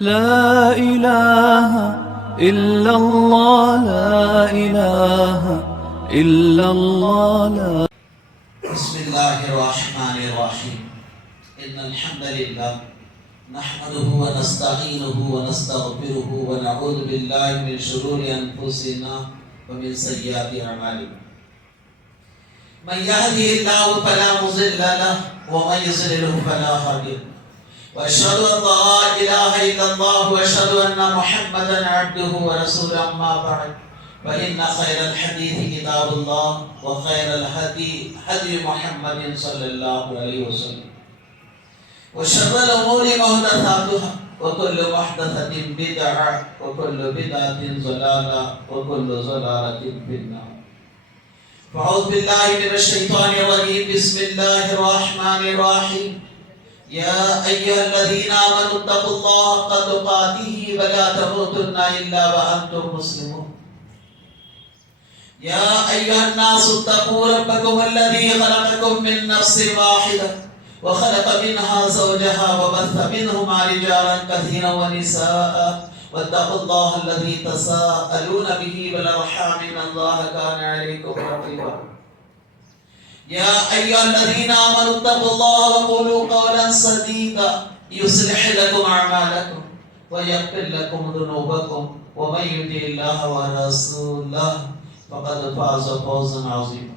لا إله إلا الله لا إله إلا الله لا بسم الله الرحمن الرحيم إن الحمد لله نحمده ونستعينه ونستغفره ونعوذ بالله من شرور أنفسنا ومن سيئات أعمالنا من يهده الله فلا مضل له ومن يضلل فلا هادي له وأشهد أن لا إله إلا الله وأشهد أن محمدا عبده ورسوله أما بعد فإن خير الحديث كتاب الله وخير الهدي هدي محمد صلى الله عليه وسلم وشر الأمور محدثاتها وكل محدثة بدعة وكل بدعة ضلالة وكل ضلالة في النار فأعوذ بالله من الشيطان الرجيم بسم الله الرحمن الرحيم يا أيها الذين آمنوا اتقوا الله حق تقاته ولا تموتن إلا وأنتم مسلمون يا أيها الناس اتقوا ربكم الذي خلقكم من نفس واحدة وخلق منها زوجها وبث منهما رجالا كثيرا ونساء واتقوا الله الذي تساءلون به والأرحام إن الله كان عليكم رقيبا يا أيها الذين آمنوا اتقوا الله وقولوا قولا سديدا يصلح لكم أعمالكم ويغفر لكم ذنوبكم ومن يطع الله ورسوله فقد فاز فوزا عظيما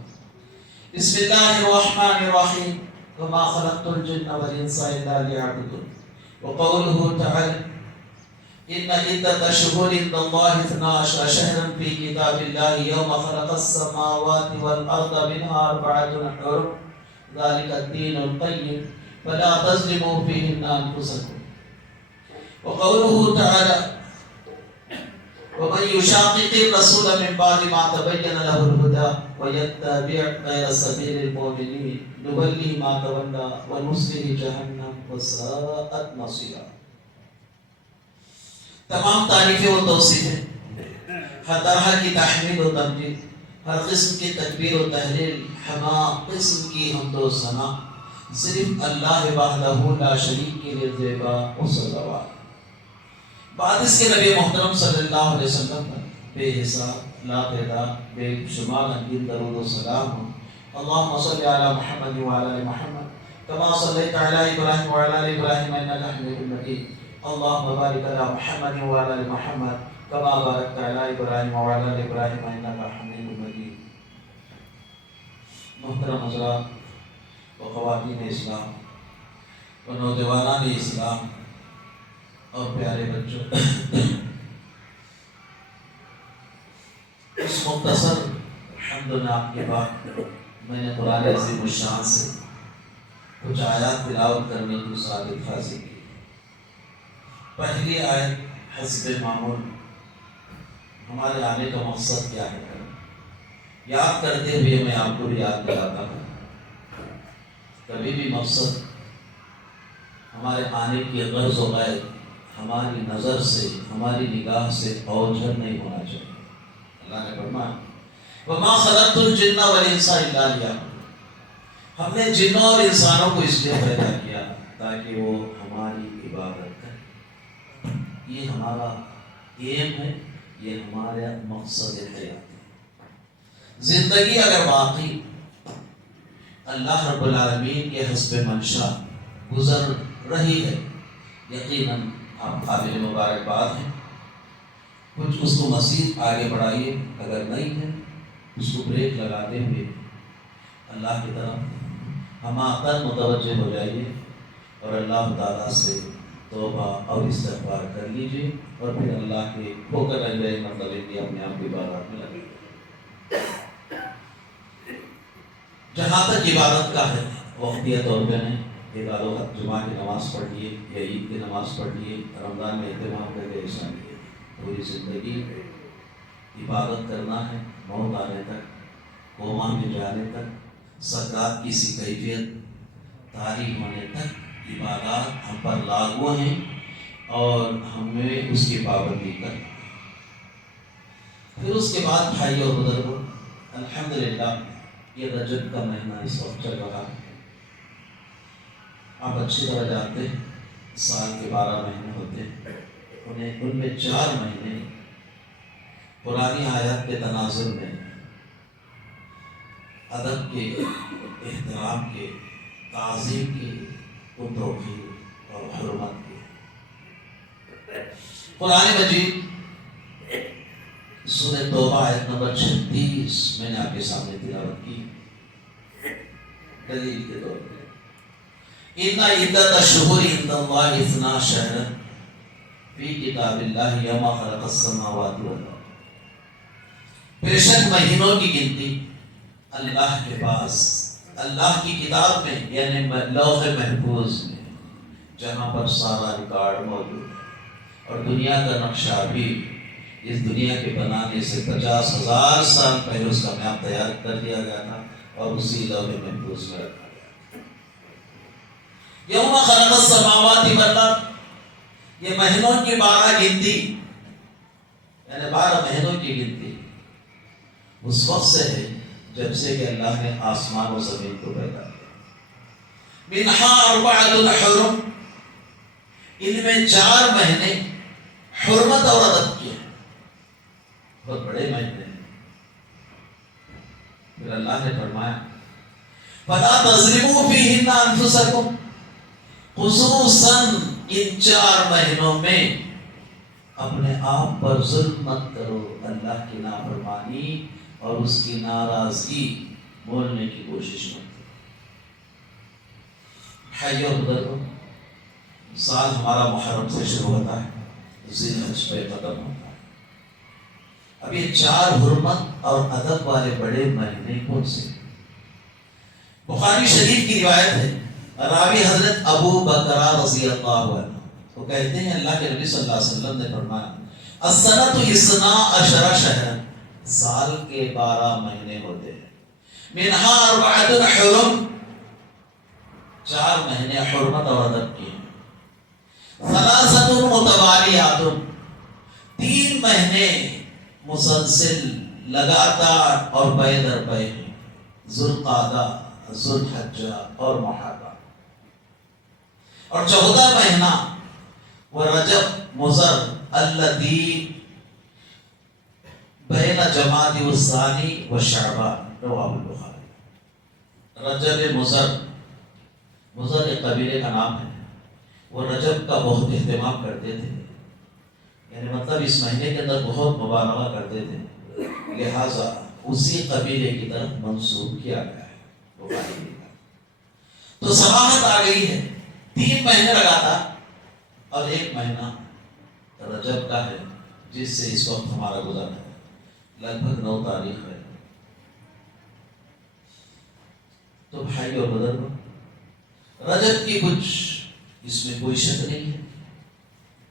بسم الله الرحمن الرحيم وما خلقت الجن والإنس إلا ليعبدون وقوله تعالى إن عدة الشهور عند الله 12 شهرا في كتاب الله يوم خلق السماوات والأرض منها 4 حرم ذلك الدين القيم فلا تظلموا فيهن أنفسكم وقوله تعالى ومن يشاقق الرسول من بعد ما تبين له الهدى ويتبع غير سبيل المؤمنين نوله ما تولى ونصله جهنم وساءت مصيرا تمام تعریفیں و توصیفیں ہر طرح کی تحمیل و تمجید ہر قسم کی تکبیر و تحلیل ہما قسم کی حمد و ثنا صرف اللہ وحدہ لا شریک کے لیے زیبا و صلوات بعد اس کے نبی محترم صلی اللہ علیہ وسلم پر بے حساب لا تعداد بے شمار انگیز درود و سلام ہوں اللہم صلی علی محمد وعلی آل محمد کما صلیت علی ابراہیم وعلی آل ابراہیم انکا حمید مجید اللهم بارك على محمد وعلى ال محمد كما باركت على ابراهيم وعلى ال ابراهيم انك حميد مجيد محترم حضرات و خواتین اسلام و نوجوانان اسلام اور پیارے بچوں اس مختصر حمد و نعت کے بعد میں نے قرآن عظیم الشان سے کچھ آیات تلاوت کرنے کی سعادت حاصل کی پہلی آیت حسب معمول ہمارے آنے کا مقصد کیا ہے یاد کرتے ہوئے میں آپ کو بھی یاد دلاتا ہوں کبھی بھی مقصد ہمارے آنے کی غرض و غیر ہماری نظر سے ہماری نگاہ سے اوجھل نہیں ہونا چاہیے اللہ نے فرمایا وما خلقت الجن والانس الا لیعبدون ہم نے جنوں اور انسانوں کو اس لیے پیدا کیا تاکہ وہ ہماری عبادت کریں یہ ہمارا ایم ہے یہ ہمارا مقصد حیات ہے زندگی اگر واقعی اللہ رب العالمین کے حسب منشا گزر رہی ہے یقیناً آپ قابل مبارکباد ہیں کچھ اس کو مزید آگے بڑھائیے اگر نہیں ہے اس کو بریک لگاتے ہوئے اللہ کی طرف ہمہ متوجہ ہو جائیے اور اللہ تعالیٰ سے توبہ اور استغفار کر لیجیے اور پھر اللہ کے ہو کر رہ جائے مطلب کہ اپنے آپ کی عبادت میں لگے جہاں تک عبادت کا ہے وقتیہ طور پہ نہیں عبادت جمعہ کی نماز پڑھ لیے یا عید کی نماز پڑھ لیے رمضان میں اہتمام کر کے ایسا نہیں ہے پوری زندگی عبادت کرنا ہے موت آنے تک کوما میں جانے تک سکرات کی سی کیفیت تاریخ ہونے تک عبادات ہم پر لاگو ہیں اور ہمیں اس کی پابندی کرنا پھر اس کے بعد بھائی اور بزرگوں الحمدللہ یہ رجب کا مہینہ اس وقت چل رہا ہے آپ اچھی طرح جانتے ہیں سال کے 12 مہینے ہوتے ہیں ان میں 4 مہینے پرانی آیات کے تناظر میں ادب کے، احترام کے، تعظیم کے، توقیر اور حرمت کے۔ قرآن مجید سورہ توبہ آیت نمبر 36 میں نے آپ کے سامنے تلاوت کی دلیل کے طور پر۔ ان عدت الشہور عند اللہ 12 شہرا فی کتاب اللہ یوم خلق السماوات والارض۔ بے شک مہینوں کی گنتی اللہ کے پاس، اللہ کی کتاب میں، یعنی لوح محفوظ میں، جہاں پر سارا ریکارڈ موجود ہے، اور دنیا کا نقشہ بھی اس دنیا کے بنانے سے 50,000 سال پہلے اس کا میپ تیار کر دیا گیا تھا اور اسی لوح محفوظ میں رکھا گیا۔ یوم خلق السماوات والارض، یہ مہینوں کی 12 گنتی، یعنی 12 مہینوں کی گنتی اس وقت سے ہے جب سے کہ اللہ نے آسمان و زمین کو پیدا کیا۔ منہا 4 حرم، ان میں 4 مہینے حرمت اور ادب کے ہیں، بہت بڑے مہینے ہیں۔ پھر اللہ نے فرمایا فَلَا تَظْلِمُوا فِيهِنَّ أَنفُسَكُمْ، خصوصاً ان 4 مہینوں میں اپنے آپ پر ظلم مت کرو، اللہ کی نافرمانی اور اس کی ناراضگی بولنے کی کوشش مت کرو۔ بھائی اور بزرگوں، سال ہمارا محرم سے شروع ہوتا ہے، ذی الحج پہ ختم ہوتا ہے۔ اب یہ 4 حرمت اور ادب والے بڑے مہینے کون سے؟ بخاری شریف کی روایت ہے، راوی حضرت ابو بکر رضی اللہ عنہ وہ کہتے ہیں اللہ کے نبی صلی اللہ علیہ وسلم نے فرمایا السنۃ 12 شہرا، سال کے 12 مہینے ہوتے ہیں، منہا 4 حرم، 4 مہینے حرمت اور ادب کے ہیں، 3 متوالیات، 3 مہینے مسلسل لگاتار اور پے در پے ہیں، ذوالقعدہ، ذوالحجہ اور محرم، اور 14 مہینہ وہ رجب مضر الذی بین جمادی الثانی و شعبان، رواه البخاری۔ رجب مضر، مضر ایک قبیلے کا نام ہے، وہ رجب کا بہت اہتمام کرتے تھے، یعنی مطلب اس مہینے کے اندر بہت مبالغہ کرتے تھے، لہذا اسی قبیلے کی طرف منسوب کیا گیا ہے بخاری کا۔ تو سماحت آ گئی ہے، 3 مہینے لگاتار، اور 1 مہینہ رجب کا ہے جس سے اس وقت ہمارا گزر ہے، لگ بھگ 9 تاریخ ہے۔ تو بھائی اور بزرگوں، رجب کی کچھ اس میں کوئی شک نہیں ہے،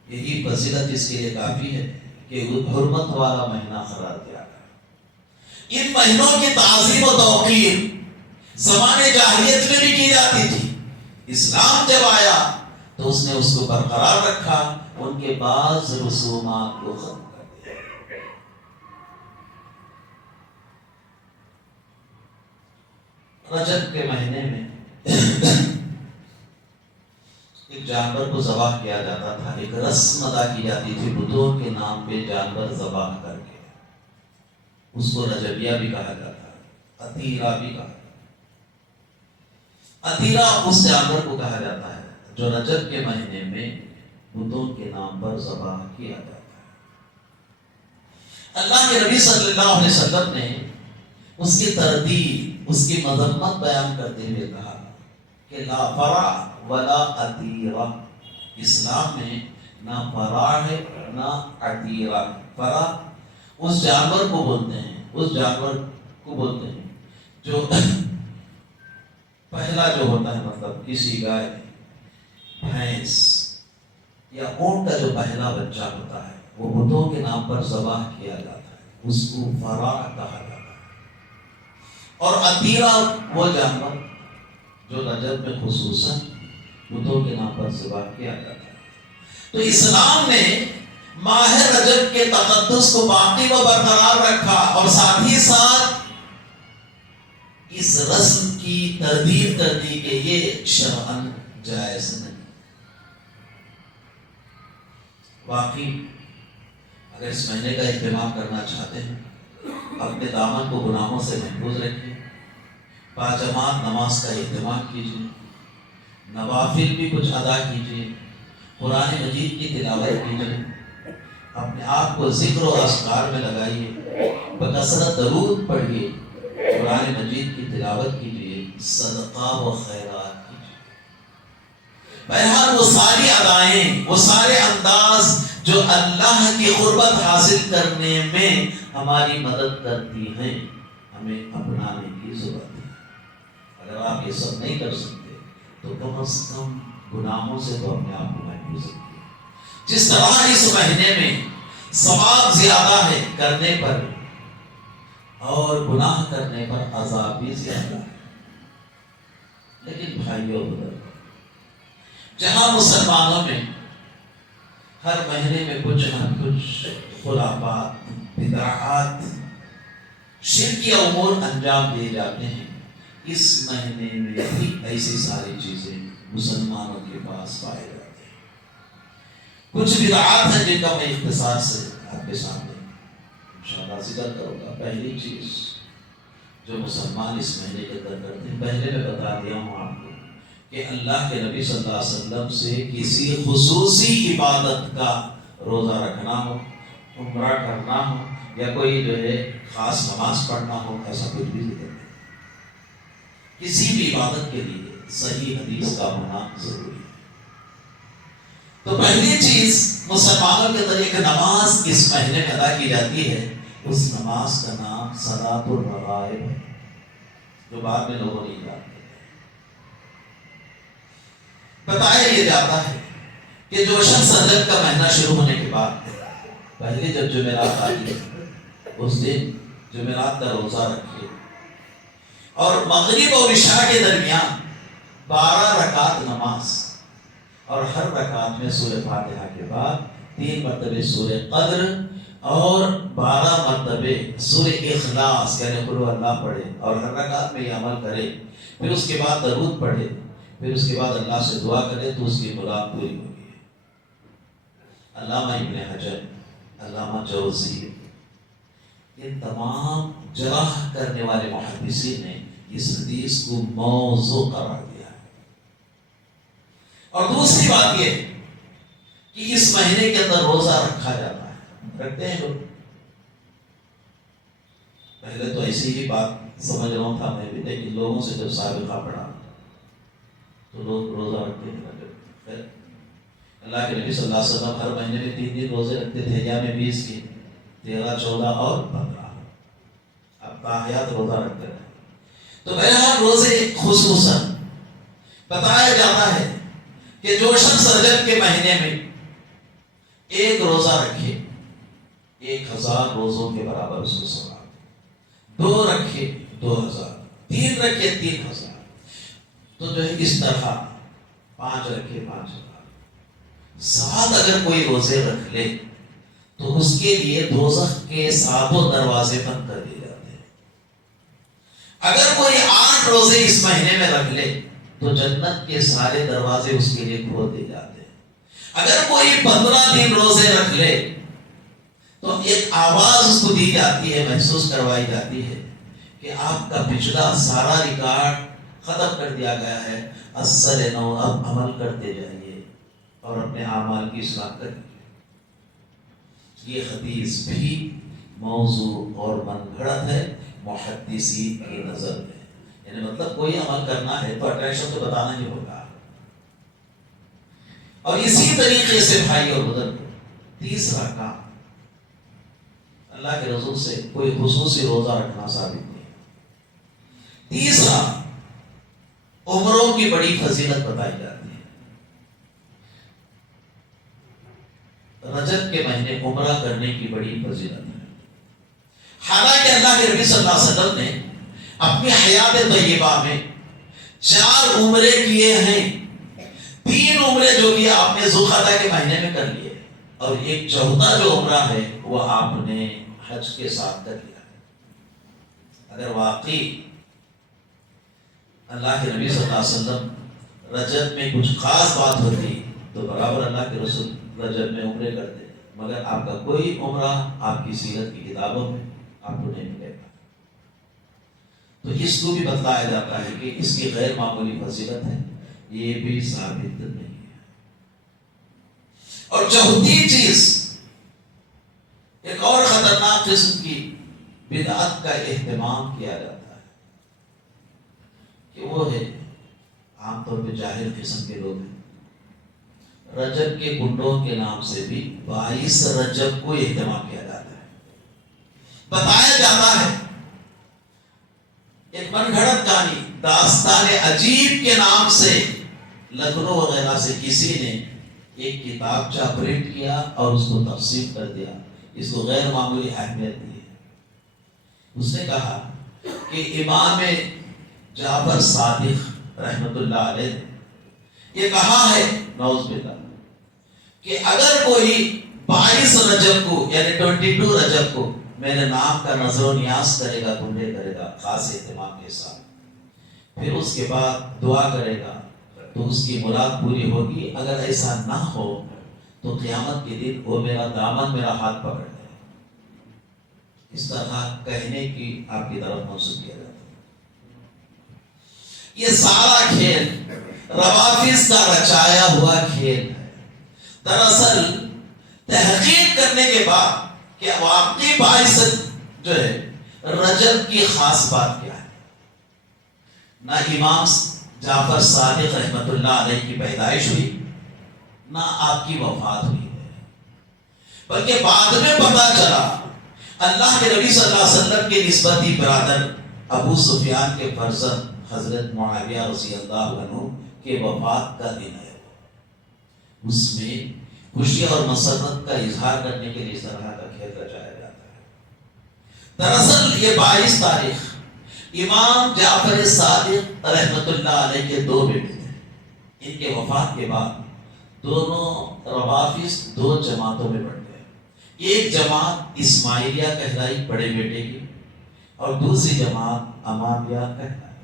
یہی فضیلت اس کے لیے کافی ہے کہ حرمت والا مہینہ قرار دیا گیا۔ ان مہینوں کی تعظیم و توقیر زمانے جاہلیت میں بھی کی جاتی تھی، اسلام جب آیا تو اس نے اس کو برقرار رکھا، ان کے بعض رسومات کو ختم کر دیا۔ رجب کے مہینے میں ایک جانور کو ذبح کیا جاتا تھا، ایک رسم ادا کی جاتی تھی بتوں کے نام پہ جانور ذبح کر کے، اس کو رجبیہ بھی کہا جاتا ہے، عتیرہ بھی کہا جاتا ہے۔ عتیرہ اس جانور کو کہا جاتا ہے جو رجب کے مہینے میں بتوں کے نام پر ذبح کیا جاتا ہے۔ اللہ کے نبی صلی اللہ علیہ وسلم نے اس کی تردید، اس کی مذمت بیان کرتے ہوئے کہا کہ لا فرع ولا عتیرہ، اسلام میں نہ فرع ہے نہ عتیرہ۔ فرع اس جانور کو بولتے ہیں، اس جانور کو بولتے ہیں جو پہلا جو ہوتا ہے، مطلب کسی گائے، بھینس یا اونٹ کا جو پہلا بچہ ہوتا ہے وہ بتوں کے نام پر ذبح کیا جاتا ہے، اس کو فرع کہا جاتا ہے۔ اور عتیرہ وہ جانور جو رجب میں خصوصاً بتوں کے نام پر ذبح کیا جاتا ہے۔ تو اسلام نے ماہ رجب کے تقدس کو باقی و برقرار رکھا، اور ساتھ ہی ساتھ اس رسم کی تردید کر دی کہ یہ شرعاً جائز نہیں۔ واقعی اگر اس مہینے کا اہتمام کرنا چاہتے ہیں، اپنے دامن کو گناہوں سے محفوظ رکھیے، باجماعت نماز کا اہتمام کیجیے، نوافل بھی کچھ ادا کیجیے، قرآن مجید کی تلاوت کیجیے، اپنے آپ کو ذکر و اذکار میں لگائیے، بکثرت درود پڑھیے، قرآن مجید کی تلاوت کیجیے، صدقہ و خیرات کیجیے۔ بہرحال وہ ساری ادائیں، وہ سارے انداز جو اللہ کی قربت حاصل کرنے میں ہماری مدد کرتی ہیں، ہمیں اپنانے کی ضرورت ہے۔ اگر آپ یہ سب نہیں کر سکتے تو کم از کم گناہوں سے تو اپنے آپ کو محفوظ رکھیے۔ جس طرح اس مہینے میں ثواب زیادہ ہے کرنے پر اور گناہ کرنے پر عذاب بھی زیادہ ہے، لیکن بھائیوں بزرگوں، جہاں مسلمانوں میں ہر مہینے میں کچھ نہ کچھ خرافات، بدعات، شرکی امور انجام دیے جاتے ہیں، اس مہینے میں بھی ایسی ساری چیزیں مسلمانوں کے پاس پائے جاتے ہیں۔ کچھ بدعات ہیں جن کا میں اختصار سے آپ کے سامنے انشاءاللہ ذکر کروں گا۔ پہلی چیز جو مسلمان اس مہینے کے اندر کرتے ہیں، پہلے میں بتا دیا ہوں آپ کو کہ اللہ کے نبی صلی اللہ علیہ وسلم سے کسی خصوصی عبادت کا روزہ رکھنا ہو، عمرہ کرنا ہو، یا کوئی جو ہے خاص نماز پڑھنا ہو، ایسا کچھ بھی ذکر نہیں۔ کسی بھی عبادت کے لیے صحیح حدیث کا ہونا ضروری ہے۔ تو پہلی چیز مسلمانوں کے اندر ایک نماز اس مہینے میں ادا کی جاتی ہے، اس نماز کا نام صلاۃ الرغائب ہے، جو بعد میں لوگوں نہیں جانتے۔ بتایا یہ جاتا ہے کہ جو شخص رجب کا مہینہ شروع ہونے کے بعد پہلے جب جمعرات آتی ہے، اس دن جمعرات کا روزہ رکھے اور مغرب اور عشاء کے درمیان 12 رکعت نماز، اور ہر رکعت میں سورہ فاتحہ کے بعد 3 مرتبہ سورہ قدر اور 12 مرتبہ سورہ اخلاص یعنی قل هو اللہ پڑھے، اور ہر رکعت میں یہ عمل کرے، پھر اس کے بعد درود پڑھے، پھر اس کے بعد اللہ سے دعا کرے تو اس کی مراد پوری ہوگی۔ علامہ ابن حجر، علامہ جوزی، ان تمام جرح کرنے والے محدثین نے اس حدیث کو موضوع قرار دیا ہے۔ اور دوسری بات یہ کہ اس مہینے کے اندر روزہ رکھا جاتا ہے، رکھتے ہیں لوگ۔ پہلے تو ایسی ہی بات سمجھ رہا تھا میں بھی، لیکن لوگوں سے جب سابقہ پڑھا تو لوگ روزہ رکھتے ہیں۔ اللہ کے نبی صلی اللہ علیہ وسلم ہر مہینے میں 3 دن روزے رکھتے تھے، یا میں 20 کی 13، 14 اور 15۔ اب تاحیات روزہ رکھتے رہے۔ تو بہرحال روزے خصوصاً بتایا جاتا ہے کہ جو شخص رجب کے مہینے میں ایک روزہ رکھے 1000 روزوں کے برابر اس کو ثواب، 2 رکھے 2000، 3 رکھے 3000، تو جو ہے اس طرح 5 رکھے 5000، 7 اگر کوئی روزے رکھ لے تو اس کے لیے دوزخ کے 7 دروازے بند کر دیے جاتے ہیں۔ اگر کوئی 8 روزے اس مہینے میں رکھ لے تو جنت کے سارے دروازے اس کے لیے کھول دیے جاتے ہیں۔ اگر کوئی 15 دن روزے رکھ لے تو ایک آواز اس کو دی جاتی ہے، محسوس کروائی جاتی ہے کہ آپ کا پچھلا سارا ریکارڈ ختم کر دیا گیا ہے، اصل نو، اب عمل کرتے جائیے اور اپنے اعمال کی اصلاح کریے۔ یہ حدیث بھی موضوع اور من گھڑت ہے محدثین کی نظر میں، یعنی مطلب کوئی عمل کرنا ہے تو اٹریکشن تو بتانا ہی ہوگا۔ اور اسی طریقے سے بھائی اور بزرگ، تیسرا کام، اللہ کے رسول سے کوئی خصوصی روزہ رکھنا ثابت نہیں۔ تیسرا، عمروں کی بڑی فضیلت بتائی جاتی ہے۔ رجب کے مہینے عمرہ کرنے کی بڑی فضیلت ہے۔ حالانکہ اللہ کے نبی صلی اللہ علیہ وسلم نے اپنی حیات طیبہ میں 4 عمرے کیے ہیں، 3 عمرے جو کہ آپ نے ذوالقعدہ کے مہینے میں کر لیے، اور ایک چوتھا جو عمرہ ہے وہ آپ نے حج کے ساتھ کر لیا ہے۔ اگر واقعی اللہ کے نبی صلی اللہ علیہ وسلم رجب میں کچھ خاص بات ہوتی تو برابر اللہ کے رسول رجب میں عمرے کرتے ہیں، مگر آپ کا کوئی عمرہ آپ کی سیرت کی کتابوں میں آپ کو نہیں ملے گا۔ تو اس کو بھی بتلایا جاتا ہے کہ اس کی غیر معمولی فضیلت ہے، یہ بھی ثابت نہیں ہے۔ اور چوتھی چیز، ایک اور خطرناک قسم کی بدعت کا اہتمام کیا جاتا ہے کہ وہ ہے عام طور پہ جاہل قسم کے لوگ ہیں، رجب کے گنڈوں کے نام سے بھی 22 رجب کو اہتمام کیا جاتا ہے۔ بتایا جاتا ہے ایک من گھڑت کہانی داستان عجیب کے نام سے لکھنؤ وغیرہ سے کسی نے ایک کتاب چاپ پرنٹ کیا اور اس کو تقسیم کر دیا، اس کو غیر معمولی اہمیت دی۔ اس نے کہا کہ امام جعفر صادق رحمت اللہ علیہ نے یہ کہا ہے، نعوذ باللہ، کہ اگر کوئی 22 رجب کو یعنی 22 رجب کو میرے نام کا نظر و نیاز کرے گا، گنڈے کرے گا خاص اہتمام کے ساتھ، پھر اس کے بعد دعا کرے گا تو اس کی مراد پوری ہوگی۔ اگر ایسا نہ ہو تو قیامت کے دن وہ میرا دامن، میرا ہاتھ پکڑ لے۔ اس طرح کہنے کی آپ کی طرف منسوخ کیا جاتا ہے۔ یہ سارا کھیل روافض کا رچایا ہوا کھیل ہے۔ دراصل تحقیق کرنے کے بعد کہ واقعی 22 جو ہے رجب کی خاص بات کیا ہے، نہ امام جعفر صادق رحمت اللہ علیہ کی پیدائش ہوئی، نہ آپ کی وفات ہوئی ہے، بلکہ بعد میں پتہ چلا اللہ کے نبی صلی اللہ علیہ وسلم کے نسبتی برادر ابو سفیان کے فرزند حضرت معاویہ رضی اللہ عنہ کے وفات کا دن ہے۔ اس میں خوشی اور مسرت کا اظہار کرنے کے لیے اس طرح کا کھیل رچایا جاتا ہے۔ دراصل یہ 22 تاریخ امام جعفر صادق رحمت اللہ علیہ کے 2 بیٹے تھے۔ ان کے وفات کے بعد دونوں روافض 2 جماعتوں میں بٹ گئے۔ ایک جماعت اسماعیلیہ کہلائی بڑے بیٹے کی، اور دوسری جماعت امامیہ کہلائی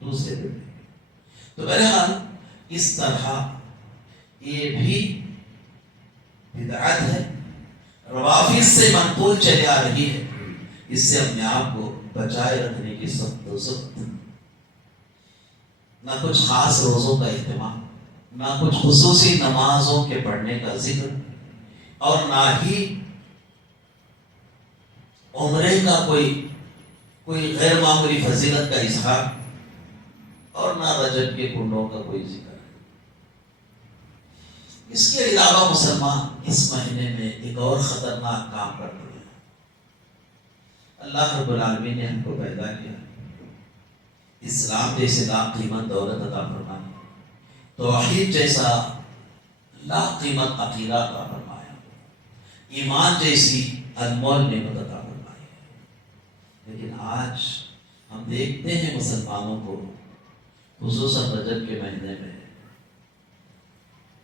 دوسرے بیٹے کی۔ تو بہرحال اس طرح یہ بھی بدعت ہے، روافض سے منقول چلے آ رہی ہے۔ اس سے اپنے آپ کو بچائے رکھنے کی سخت و سخت، نہ کچھ خاص روزوں کا اہتمام، نہ کچھ خصوصی نمازوں کے پڑھنے کا ذکر، اور نہ ہی عمرے کا کوئی غیر معمولی فضیلت کا اظہار، اور نہ رجب کے کنڈوں کا کوئی ذکر۔ اس کے علاوہ مسلمان اس مہینے میں ایک اور خطرناک کام کرتے ہیں۔ اللہ رب العالمین نے ہم کو پیدا کیا، اسلام جیسے لا قیمت دولت عطا فرمائی، توحید جیسا لا قیمت عقیدہ عطا فرمایا، ایمان جیسی انمول نعمت عطا فرمائی۔ لیکن آج ہم دیکھتے ہیں مسلمانوں کو، خصوصاً رجب کے مہینے میں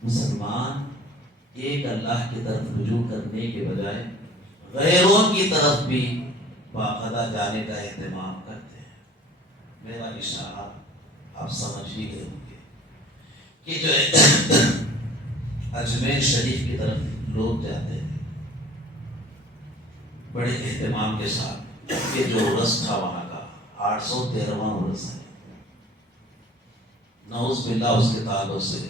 مسلمان ایک اللہ کی طرف رجوع کرنے کے بجائے غیروں کی طرف بھی باقاعدہ جانے کا اہتمام کرتے ہیں۔ میرا اشارہ آپ سمجھ ہی گئے ہوں گے کہ جو اجمیر شریف کی طرف لوگ جاتے ہیں بڑے اہتمام کے ساتھ، کہ جو عرس تھا وہاں کا 813واں عرس ہے، نعوذ باللہ اس کے تعلق سے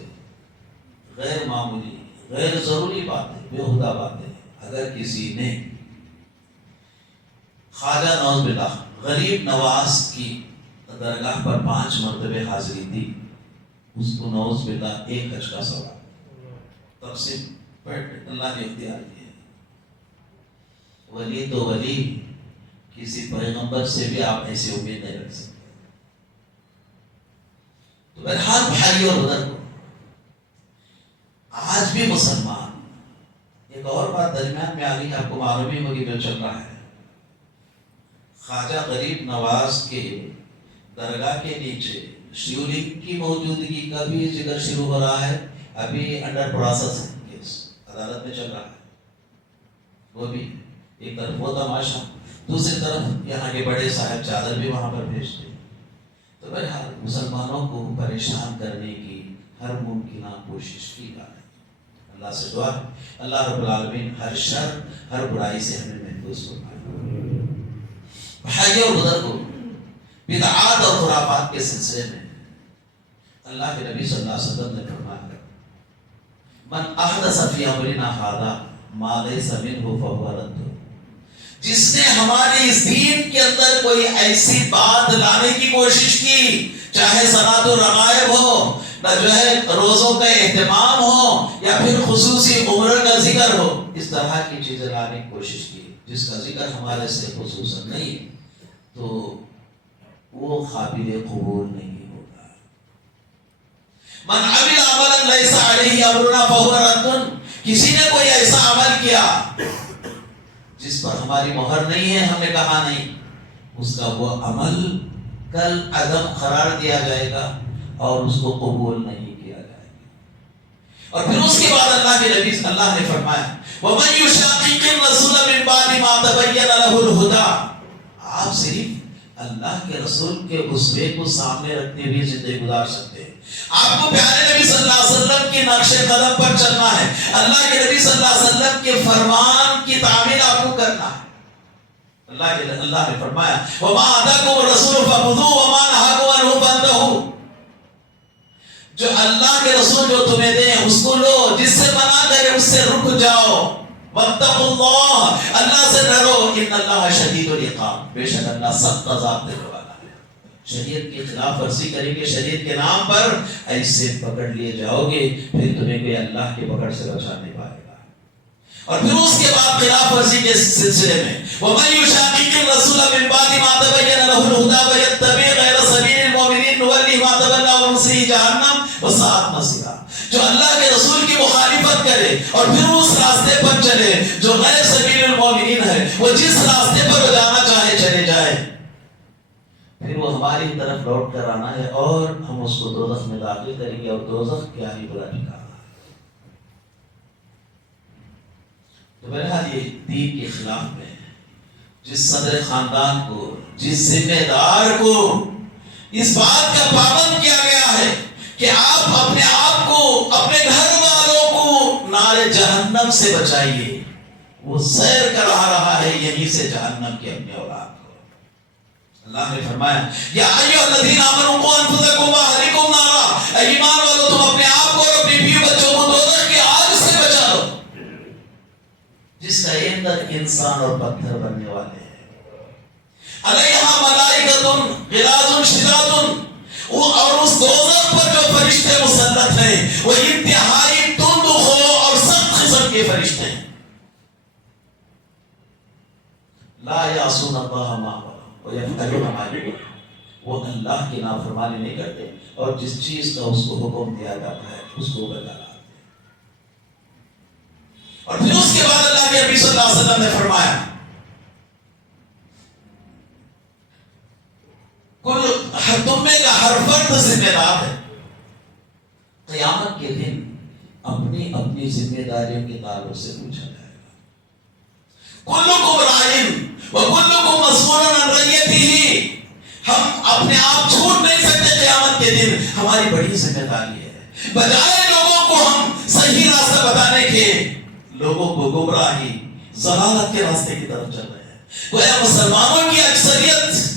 غیر معمولی، غیر ضروری باتیں، بےہودہ باتیں اگر کسی نے خواجہ نعوذ باللہ غریب نواز کی درگاہ پر 5 مرتبہ حاضری دی، اس کو نعوذ باللہ 1 حج کا ثواب تقسیم پر اللہ نے اختیار کیا۔ ولی تو ولی، کسی پیغمبر سے بھی آپ ایسی امید نہیں رکھ سکتے۔ تو بہرحال بھائی اور بزرگوں، آج بھی مسلمان، ایک اور بات درمیان میں آ گئی، آپ کو معلوم ہی ہوگی جو چل رہا ہے، خواجہ غریب نواز کے درگاہ کے نیچے شیولنگ کی موجودگی کا بھی ذکر شروع ہو رہا ہے۔ ابھی انڈر پروسیس ہے، کیس عدالت میں چل رہا ہے۔ وہ بھی ایک طرف وہ تماشا، دوسری طرف یہاں کے بڑے صاحب چادر بھی وہاں پر بھیجتے۔ تو بہرحال مسلمانوں کو پریشان کرنے کی ہر ممکنہ کوشش کی جا رہی ہے۔ اللہ سے دعا ہے اللہ رب العالمین ہر شر ہر برائی سے ہمیں محفوظ فرمائے۔ بھائیوں اور بزرگوں، بدعات اور خرافات کے سلسلے میں اللہ کے نبی صلی اللہ علیہ وسلم نے فرمایا من احدث فی امرنا ھذا ما لیس منہ فہو رد، جس نے ہمارے اس دین کے اندر کوئی ایسی بات لانے کی کوشش کی، چاہے صلاۃ الرغائب ہو، نہ جو ہے روزوں کا اہتمام ہو، یا پھر خصوصی عمر کا ذکر ہو، اس طرح کی چیزیں لانے کی کوشش کی جس کا ذکر ہمارے سے خصوصاً نہیں، تو وہ قابل قبول نہیں ہوگا۔ من عمل عملا لیس علیہ امرنا فہو رد، کسی نے کوئی ایسا عمل کیا جس پر ہماری مہر نہیں ہے، ہم نے کہا نہیں، اس کا وہ عمل کل عدم قرار دیا جائے گا اور اس کو قبول نہیں کیا جائے گا۔ اور پھر اس کے بعد اللہ کے نبی اللہ نے فرمایا وَمَن يُشَاقِقِ الرَّسُولَ مِن بَعْدِ مَا تَبَيَّنَ لَهُ الْهُدَىٰ، آپ صرف اللہ کے رسول کے اسوے کو سامنے رکھتے ہوئے زندگی گزار سکتے ہیں۔ آپ کو پیارے نبی صلی اللہ علیہ وسلم کے نقش قدم پر چلنا ہے، اللہ کے نبی صلی اللہ علیہ وسلم کے فرمان کی تعمیل آپ کو کرنا ہے۔ اللہ نے فرمایا وَمَا آتَاكُمُ الرَّسُولُ فَخُذُوهُ وَمَا نَهَاكُمْ عَنْهُ فَانْتَهُوا، جو اللہ کے رسول جو تمہیں دیں اس کو لو، جس سے منع کرے اس سے رک جاؤ۔ وَاتَّقُوا اللَّهَ، اللہ سے ڈرو، إِنَّ اللَّهَ شَدِيدُ الْعِقَابِ، بے شک اللہ سخت عذاب دینے والا ہے۔ شریعت کی خلاف ورزی کریں گے، شریعت کے نام پر ایسے پکڑ لیے جاؤ گے، پھر تمہیں کوئی اللہ کے پکڑ سے بچا نہیں پائے گا۔ اور پھر اس کے بعد خلاف ورزی کے سلسلے میں وَمَن يُشَاقِقِ الرَّسُولَ مِن بَعْدِ مَا تَبَيَّنَ لَهُ الْهُدَىٰ وَيَتَّبِعْ غَيْرَ سَبِيلِ الْمُؤْمِنِينَ نُوَلِّهِ مَا تَوَلَّىٰ وَنُصْلِهِ جَهَنَّمَ وَسَاءَتْ مَصِيرًا، جو اللہ کے رسول کی مخالفت کرے اور پھر اس راستے پر چلے جو غیر سبیل المؤمنین ہے، وہ جس راستے پر وہ جانا چاہے چلے جائے، پھر وہ ہماری طرف لوٹ کر آنا ہے اور ہم اس کو دوزخ میں داخل کریں گے، اور دوزخ کیا ہی برا ٹھکانہ۔ تو بہرحال یہ دین کے خلاف میں جس صدر خاندان کو، جس ذمہ دار کو اس بات کا پابند کیا گیا ہے کہ آپ اپنے آپ کو، اپنے گھر والوں کو نار جہنم سے بچائیے، وہ سیر کرا رہا ہے یہیں سے جہنم کی اپنے اولاد کو۔ اللہ نے فرمایا یا ایھا الذین آمنوا قوا انفسکم واہلیکم نارا، اے ایمان والو تم اپنے آپ کو اور اپنے بیوی بچوں کو دوزخ کی آگ سے بچا لو، جس کا ایندھن انسان اور پتھر بننے والے ہیں۔ علیہا ملائکۃ غلاظ شداد، اور اس دوزخ پر جو فرشتے مسلط ہیں وہ انتہائی تند خو اور سخت قسم کے فرشتے ہیں۔ لا یعصون اللہ ما امرهم ویفعلون ما یؤمرون، وہ اللہ کی نافرمانی نہیں کرتے اور جس چیز کا اس کو حکم دیا جاتا ہے اس کو بجا لاتے ہیں۔ اور پھر اس کے بعد اللہ کے نبی صلی اللہ علیہ وسلم نے فرمایا تم میں کا ہر فرد ذمہ دار ہے، قیامت کے دن اپنی اپنی ذمہ داریوں کے تعلق سے پوچھا جائے گا۔ کلکم راعٍ وکلکم مسئول عن رعیتہ، ہم اپنے آپ چھوٹ نہیں سکتے، قیامت کے دن ہماری بڑی ذمہ داری ہے، بجائے لوگوں کو ہم صحیح راستہ بتانے کے، لوگوں کو گمراہی ضلالت کے راستے کی طرف چل رہے ہیں۔ گویا مسلمانوں کی اکثریت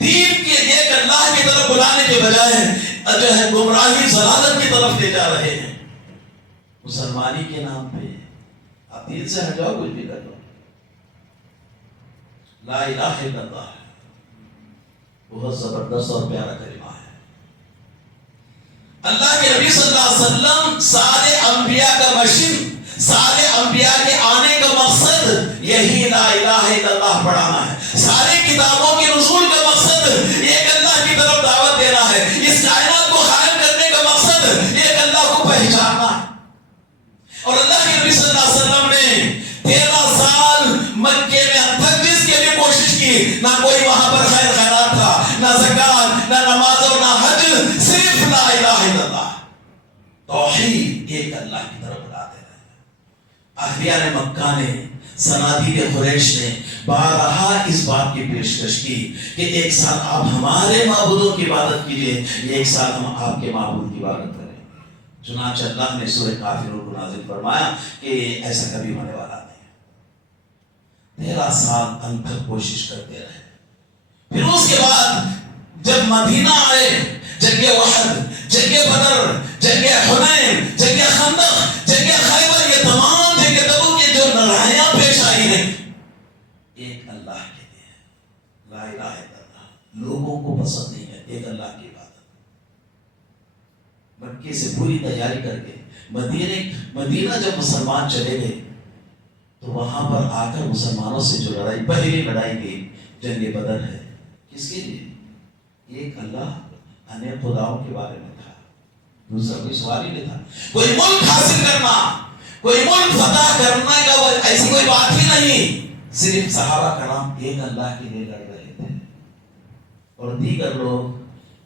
دین کے ایک اللہ کی طرف بلانے کے بجائے جو ہے گمراہی ضلالت کی طرف لے جا رہے ہیں۔ مسلمانی کے نام پہ آپ دین سے ہٹ جاؤ، کچھ بھی کر لو، لا الہ الا اللہ بہت زبردست اور پیارا کلمہ ہے۔ اللہ کے نبی صلی اللہ علیہ وسلم سارے انبیاء کا مشن، سارے انبیاء کے آنے کا مقصد یہی لا الہ الا اللہ پڑھانا ہے، سارے کتابوں کے نزول کا مقصد ایک اللہ کی طرف دعوت دینا ہے، اس کائنات کو قائم کرنے کا مقصد ایک اللہ کو پہچاننا ہے۔ اور اللہ کے نبی صلی اللہ علیہ وسلم نے 13 سال مکے میں تھک جس کے لیے کوشش کی، نہ کوئی وہاں پر خیر خیرات تھا، نہ زکات، نہ نماز اور نہ حج، صرف لا الہ الا اللہ، توحید، ایک اللہ کی طرف بلا دینا ہے۔ اہلیان مکہ نے، صنادید قریش نے بارہا اس بات کی پیشکش کی کہ ایک سال آپ ہمارے معبودوں کی عبادت کیجئے، ایک سال ہم آپ کے معبود کی عبادت کریں۔ چنانچہ اللہ نے سورہ کافرون کو نازل فرمایا کہ ایسا کبھی ہونے والا نہیں۔ 13 سال انت تک کوشش کرتے رہے۔ پھر اس کے بعد جب مدینہ آئے، جنگ احد، جنگ بدر، جنگ حنین، جنگ خندق، جنگ خیبر، یہ تمام جنگ تبوک کے جو لڑائیاں پیش آئی ہیں، ایک اللہ کے لیے، لا الہ الا اللہ، لوگوں کو پسند نہیں ہے، ایک اللہ کی عبادت۔ مکے سے پوری تیاری کر کے مدینہ جب مسلمان چلے گئے تو وہاں پر آ کر مسلمانوں سے جو لڑائی، پہلی لڑائی گئی جنگ بدر ہے، کس کے لیے؟ ایک اللہ انیک خداؤں کے بارے میں تھا، دوسرا کوئی سوال ہی نہیں تھا۔ کوئی ملک حاصل کرنا، کوئی ملک فتح کرنا کا ایسی کوئی بات ہی نہیں، صرف صحابہ کرام ایک اللہ کے لیے لڑ رہے تھے، اور دیگر لوگ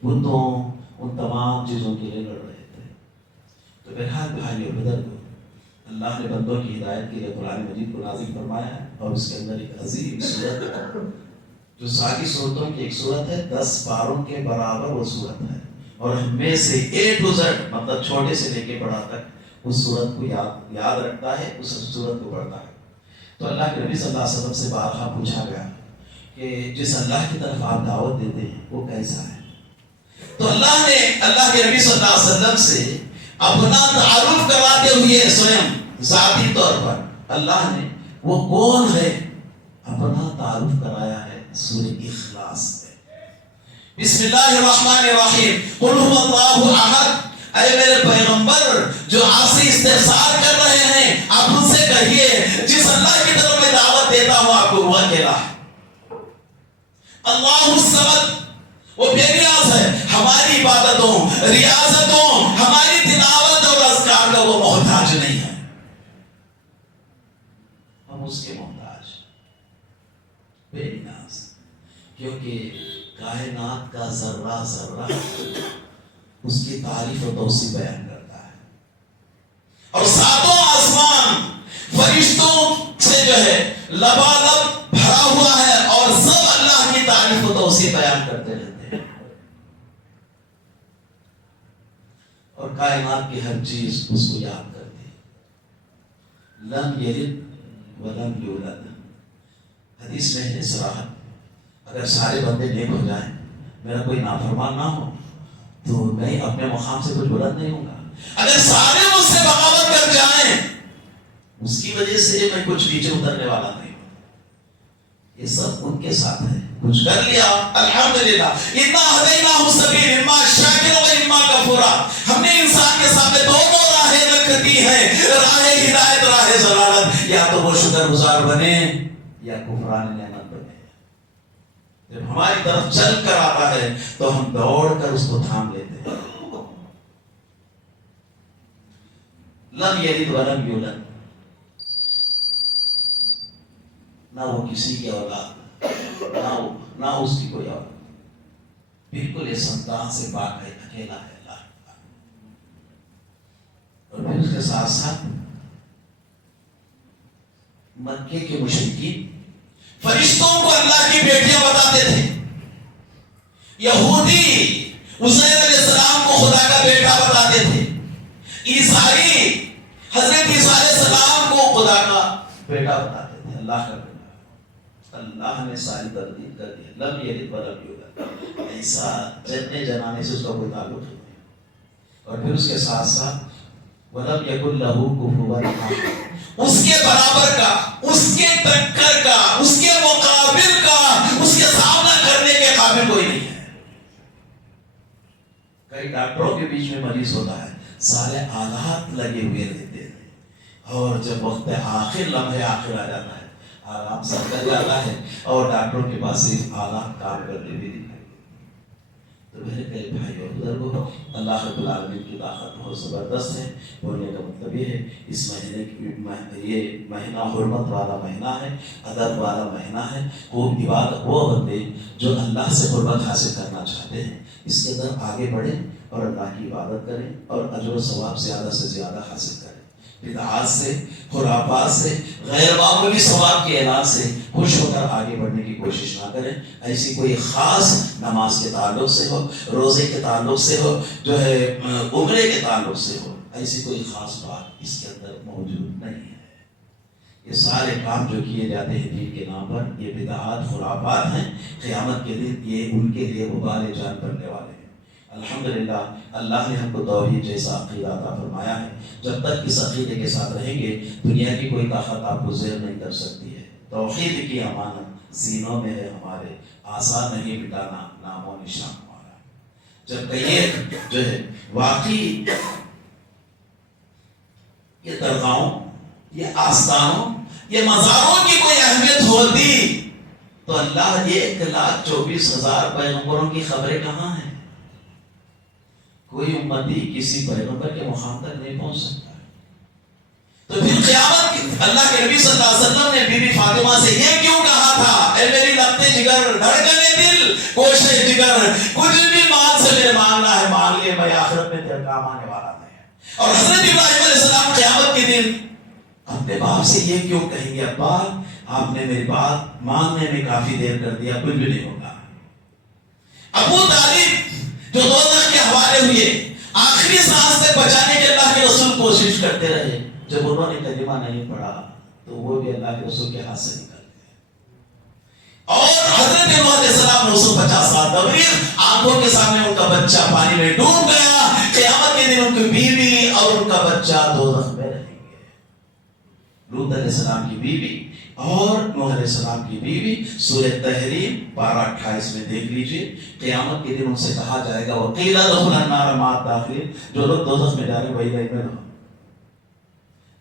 بتوں ان تمام چیزوں کے لیے لڑ رہے تھے۔ تو بہرحال بھائیو بزرگو، اللہ نے بندوں کی ہدایت کے لیے قرآن مجید کو نازل فرمایا ہے، اور اس کے اندر ایک عظیم سورت جو ساری صورتوں کی ایک صورت ہے، 10 پاروں کے برابر وہ صورت ہے، اور ہم میں سے A to Z، مطلب چھوٹے سے لے کے بڑا تک اس صورت کو یاد رکھتا ہے، اس صورت کو پڑھتا ہے۔ تو اللہ کے نبی صلی اللہ علیہ وسلم سے بارہا پوچھا گیا کہ جس اللہ کی طرف آپ دعوت دیتے ہیں وہ کیسا ہے؟ تو اللہ نے اللہ کے نبی صلی اللہ علیہ وسلم سے اپنا تعارف کرواتے ہوئے سوئم ذاتی طور پر اللہ نے وہ کون ہے اپنا تعارف کرایا ہے سورہ اخلاص میں۔ بسم اللہ الرحمن الرحیم، قل هو اللہ احد۔ اے میرے پیغمبر جو آپ سے استفسار کر رہے ہیں، آپ ان سے کہیے جس اللہ کی طرف میں دعوت دیتا ہوں آپ کو وہ اکیلا ہے، اللہ الصمد، وہ بے نیاز ہے، ہماری عبادتوں، ریاضتوں، ہماری تلاوت اور اذکار کا وہ محتاج نہیں ہے، ہم اس کے محتاج، بے نیاز، کیونکہ کائنات کا ذرہ ذرہ اس کی تعریف و توصیف بیان کرتا ہے، اور ساتوں آسمان فرشتوں سے جو ہے لبالب بھرا ہوا ہے، اور سب اللہ کی تعریف و توصیف بیان کرتے رہتے ہیں، اور کائنات کی ہر چیز اس کو یاد کرتی ہے۔ لم یلد ولم یولد، حدیث میں ہے صراحت، اگر سارے بندے نیک ہو جائیں، میرا کوئی نافرمان نہ ہو، تو میں اپنے مقام سے کچھ بلند نہیں ہوں گا، اگر سارے مجھ سے بغاوت کر جائیں، اس کی وجہ سے میں کچھ نیچے اترنے والا نہیں ہوں، یہ سب ان کے ساتھ ہے، کچھ کر لیا الحمدللہ، انا ہدیناہ السبیل اما شاکرا و اما کفورا، ہم نے انسان کے سامنے دونوں راہیں رکھ دی ہیں، راہ ہدایت، راہ ضلالت، یا تو وہ شکر گزار بنے یا کفران نعمت بنے۔ جب ہماری طرف چل کر آتا ہے تو ہم دوڑ کر اس کو تھام لیتے ہیں۔ لم یلد ولم یولد، نہ وہ کسی کی اولاد، نہ اس کی کوئی اولاد، بالکل یہ سنتان سے پاک ہے، اکیلا ہے اللہ، اور پھر اس کے ساتھ ساتھ مکے کے مشرکین فرشتوں کو اللہ کی بیٹیاں بتاتے تھے، یہودی عزیر علیہ السلام کو خدا کا بیٹا بتاتے تھے، عیسائی حضرت عیسیٰ علیہ السلام کو خدا کا بیٹا بتاتے تھے، اللہ کا بیٹا۔ اللہ نے ساری تردید کر دی، لم یلد ولم یولد، ایسا جننے جنانے سے اس کا کوئی تعلق نہیں، اور پھر اس کے ساتھ ساتھ وَلَمْ يَكُنْ لَهُ كُفُوًا أَحَدٌ، اس کے برابر کا، اس کے ٹکر کا، اس کے مقابل کا، اس کے سامنا کرنے کے قابل کوئی نہیں ہے۔ کئی ڈاکٹروں کے بیچ میں مریض ہوتا ہے، سارے آلات لگے ہوئے رہتے ہیں، اور جب وقت آخر لمحے آخر آ جاتا ہے، آرام سے کر جاتا ہے، اور ڈاکٹروں کے پاس صرف آلات کام کرتے ہوئے دکھائی۔ تو میرے پیارے بھائی اور بزرگوں، اللہ رب العالمین کی طاقت بہت زبردست ہے۔ بولنے کا مطلب یہ ہے، اس مہینے یہ مہینہ حرمت والا مہینہ ہے، ادب والا مہینہ ہے۔ وہ عبادت، وہ بندے جو اللہ سے قربت حاصل کرنا چاہتے ہیں، اس کے اندر آگے بڑھیں اور اللہ کی عبادت کریں، اور اجر و ثواب زیادہ سے زیادہ حاصل کریں۔ بدعات سے، خرافات سے، غیر معمولی ثواب کے اعلان سے خوش ہو کر آگے بڑھنے کی کوشش نہ کریں۔ ایسی کوئی خاص نماز کے تعلق سے ہو، روزے کے تعلق سے ہو، جو ہے عمرے کے تعلق سے ہو، ایسی کوئی خاص بات اس کے اندر موجود نہیں ہے۔ یہ سارے کام جو کیے جاتے ہیں دین کے نام پر، یہ بدعات خرافات ہیں۔ قیامت کے دن یہ ان کے لیے وبال جان بننے والے ہیں۔ الحمدللہ اللہ نے ہم کو توحید جیسا عقیدہ عطا فرمایا ہے۔ جب تک اس عقیدے کے ساتھ رہیں گے دنیا کی کوئی طاقت آپ کو زیر نہیں کر سکتی ہے۔ توحید کی امانت سینوں میں ہے ہمارے، آسان نہیں مٹانا نام و نشان ہمارا۔ جب کہ جو ہے واقعی یہ درگاہوں، یہ آستانوں، یہ مزاروں کی کوئی اہمیت ہوتی تو اللہ 1,24,000 پیغمبروں کی خبریں کہاں ہیں؟ کوئی امتی کسی پیغمبر کے مقام تک نہیں پہنچ سکتا ہے۔ تو پھر قیامت کی اللہ کے نبی صلی اللہ علیہ وسلم نے بی بی فاطمہ سے یہ کیوں کہا تھا، اے میری لگتے جگر، دھڑکنے دل، کوشے جگر، کچھ بھی مال سے میرے مانگنا ہے مانگ لے، میں آخرت میں تیرے کام آنے والا نہیں۔ اور حضرت ابراہیم علیہ السلام قیامت کے دن اپنے باپ سے یہ کیوں کہیں گے، ابا آپ نے میری بات مانگنے میں کافی دیر کر دیا، کچھ بھی نہیں ہوگا۔ ابو طالب جو دوزخ کے حوالے ہوئے، آخری سانس تک بچانے کے اللہ کے رسول کوشش کرتے رہے، جب انہوں نے کلمہ نہیں پڑھا تو وہ بھی اللہ کے رسول کے ہاتھ سے نکل گئے۔ اور حضرت نوح علیہ السلام 950 سال تبلیغ، آنکھوں کے سامنے ان کا بچہ پانی میں ڈوب گیا۔ قیامت کے دن ان کی بیوی اور ان کا بچہ دوزخ میں رہیں گے۔ لوط علیہ السلام کی بیوی اور نوح علیہ السلام کی بیوی، سورہ تحریم 12:28 میں دیکھ لیجئے۔ قیامت کے دن ان سے کہا جائے گا وَقِيلَ ادْخُلُوا النَّارَ مَعَ الدَّاخِلِينَ، جو لوگ دوزخ میں جا رہے ہیں وہی رہے میں رہو۔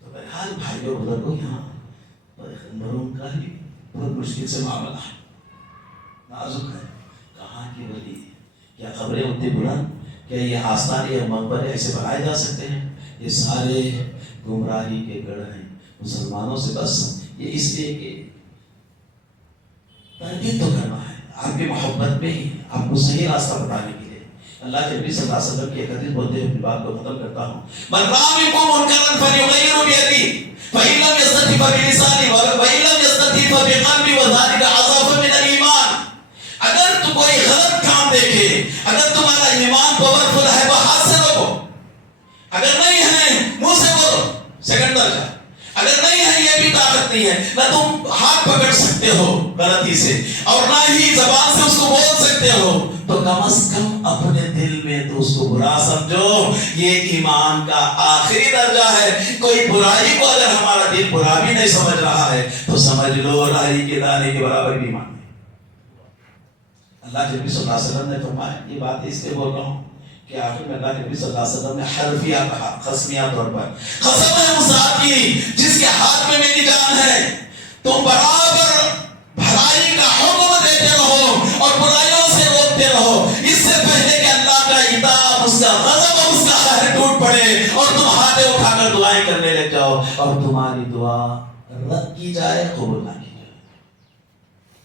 تو بہرحال بھائیوں بزرگوں، یہاں پیغمبروں کا ہی بہت مشکل سے معاملہ ہے، نازک ہے۔ کہاں کی ولی ہے؟ کیا قبریں اتنی بلند؟ کیا یہ آستانے یا مقبرے ایسے بنائے جا سکتے ہیں؟ یہ سارے گمراہی کے گڑھ ہیں مسلمانوں سے۔ بس یہ اس لیے کہ تربیت تو کرنا ہے، آپ کی محبت میں ہی آپ کو صحیح راستہ بتانے کے لیے۔ اللہ کے نبی صلی اللہ علیہ وسلم کی ایک حدیث بولتے ہوئے بات کو ختم کرتا ہوں، من رأى منكم منكرا فليغيره بيده فإن لم يستطع فبلسانه وإن لم يستطع فبقلبه وذلك أضعف من الإيمان۔ اگر تو کوئی غلط کام دیکھے، اگر تمہارا ایمان پاورفل ہے وہ ہاتھ سے روکو، اگر نہیں ہے منہ سے بولو، سیکنڈ درجہ۔ اگر نہیں ہے یہ بھی طاقت نہیں ہے، نہ تم ہاتھ پکڑ سکتے ہو غلطی سے اور نہ ہی زبان سے اس کو بول سکتے ہو، تو کم از کم اپنے دل میں تو اس کو برا سمجھو۔ یہ ایمان کا آخری درجہ ہے۔ کوئی برائی کو اگر ہمارا دل برا بھی نہیں سمجھ رہا ہے تو سمجھ لو رائی کے دانے کے برابر بھی ایمان ہے۔ اللہ کے نبی صلی اللہ علیہ وسلم نے فرمایا، یہ بات اس لیے بول رہا ہوں کہ آخر میں اللہ کے نبی صلی اللہ علیہ وسلم نے حلفیہ کہا، قسمیہ طور پر، قسم ہے اس ذات کی جس کے ہاتھ میں میری جان ہے، تم برابر بھلائی کا حکم دیتے رہو اور برائیوں سے روکتے رہو، اس سے پہلے کہ اللہ کا عتاب، اس کا غضب اور اس کا قہر ٹوٹ پڑے اور تم ہاتھیں اٹھا کر دعائیں کرنے لگ جاؤ اور تمہاری دعا رد کی جائے، قبول نہ کی جائے۔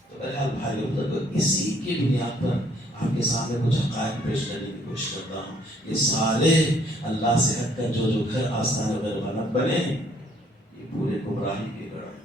تو بہرحال بھائیو بزرگو، اسی کی بنیاد پر آپ کے سامنے کچھ حقائق پیش کرنے کی کوشش کرتا ہوں۔ یہ سارے اللہ سے ہٹ کر جو گھر آستان غیر بنت بنے ہیں، یہ پورے گمراہی کے گڑھ ہیں۔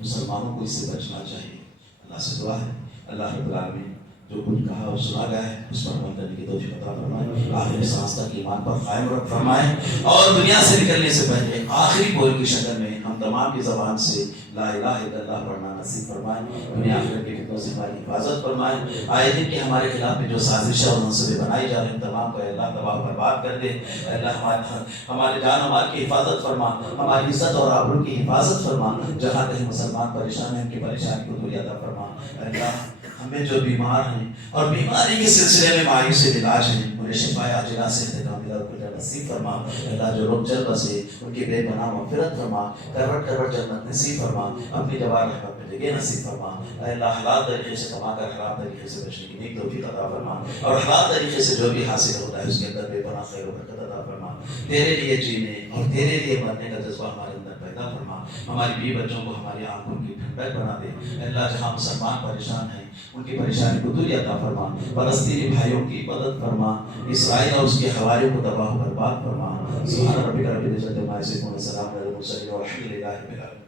مسلمانوں کو اس سے بچنا چاہیے۔ اللہ سے دعا ہے اللہ رب العالمین جو کچھ کہا اور سنا گیا ہے اس پر عمل کرنے کی توفیق عطا فرمائے، آخری سانس تک ایمان پر قائم رکھ فرمائے، اور دنیا سے نکلنے سے پہلے آخری قول کی شکل میں ہم تمام کی زبان سے لا الہ الا اللہ پڑھنا نصیب فرمائے، دنیا آخرت کی فتنوں سے ہماری حفاظت فرمائے، آئے دن کے ہمارے خلاف میں جو سازشیں اور منصوبے بنائی جا رہے ہیں تمام کو اللہ تباہ برباد کر دے۔ اللہ ہمارے جان و مال کی حفاظت فرما، ہماری عزت اور آبرو کی حفاظت فرما، جہاں کہیں مسلمان پریشان ہیں ان کی پریشانی کو دوری عطا فرما۔ اللہ ہمیں جو بیمار ہیں اور بیماری کے سلسلے میں مایوس علاج ہیں انہیں شفا عاجلہ صحت کاملہ کو نصیب فرما۔ اللہ جو لوگ جل بسے ان کی بے پناہ مغفرت فرما، کروٹ کروٹ جنت نصیب فرما، اپنی جوار رحمت میں جگہ نصیب فرما۔ اے اللہ حلال طریقے سے کما کر حرام طریقے سے بچنے کی نیک توفیق عطا فرما، اور حلال طریقے سے جو بھی حاصل ہوتا ہے اس کے اندر بے پناہ خیر و برکت عطا فرما۔ تیرے لیے جینے اور تیرے لیے مرنے کا جذبہ ہمارے اندر پیدا فرما، ہماری بیوی بچوں کو ہماری آنکھوں کی ٹھنڈک بنا دے۔ اللہ جہاں مسلمان پریشان ہیں ان کی پریشانی کو دوری عطا فرما، فلسطینی بھائیوں کی مدد فرما، اسرائیل اور اس کے حواریوں کو تباہ و برباد فرما۔ سبحان ربک رب العزت عما یصفون وسلام علی المرسلین والحمد للہ رب العالمین۔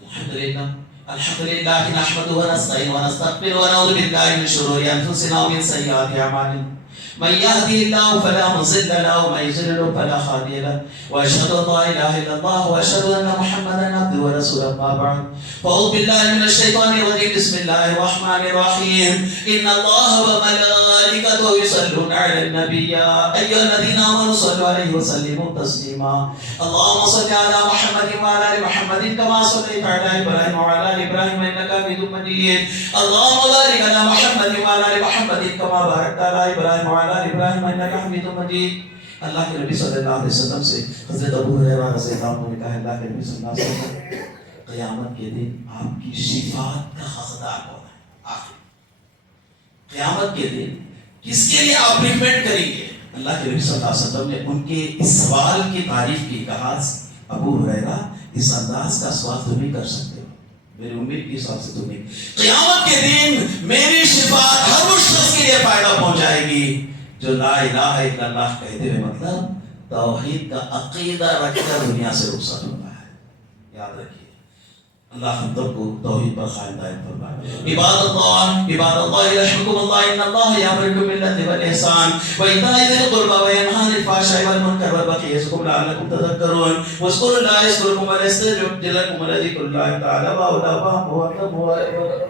الحمدللہ الحمد لله نحمده ونستعينه ونستغفره ونعوذ بالله من شرور انفسنا ومن سيئات اعمالنا من يهدي الله فلا مضل له ومن يضلل فلا هادي له واشهد ان لا اله الا الله واشهد ان محمدا عبده ورسوله اما بعد فاعوذ بالله من الشيطان الرجيم بسم الله الرحمن الرحيم ان الله وملائكته يصلون على النبي يا ايها الذين امنوا صلوا عليه وسلموا تسليما اللهم صل على محمد وعلى ال محمد كما صليت على ابراهيم وعلى ال ابراهيم انك حميد مجيد اللهم بارك على محمد وعلى ال محمد كما باركت على ابراهيم وعلى ال ابراهيم انك حميد مجيد اللہ کے نبی صلی اللہ علیہ وسلم سے حضرت ابو ہریرہ رضی اللہ عنہ نے کہا اللہ کے نبی صلی اللہ علیہ وسلم قیامت کے دن آپ کی شفاعت کا حقدار کون ہے؟ آخر قیامت کے دن کس کے لیے آپ ریکمینڈ کریں گے؟ اللہ کے نبی صلی اللہ علیہ وسلم نے ان کے اس سوال کی تعریف کی، کہا ابو ہریرہ اس انداز کا سوال تم ہی کر سکتے ہو، میری امید کے حساب سے تم ہی۔ قیامت کے دن میری شفاعت ہر اس شخص کے لیے فائدہ پہنچائے گی جو لا الہ الا اللہ کہتے ہوئے مطلب توحید کا عقیدہ رکھ کر دنیا سے رخصت ہوتا ہے۔ یاد رکھیے اللہ ہم سب کو توحید پر قائم دائم فرمائے۔ عباد اللہ رحمکم اللہ ان اللہ یامرکم بالعدل والاحسان وایتاء ذی القربى وینہی عن الفحشاء والمنکر والبغی یعظکم لعلکم تذکرون واذکروا اللہ یذکرکم ویستغفر لکم ولذکر اللہ تعالی وهو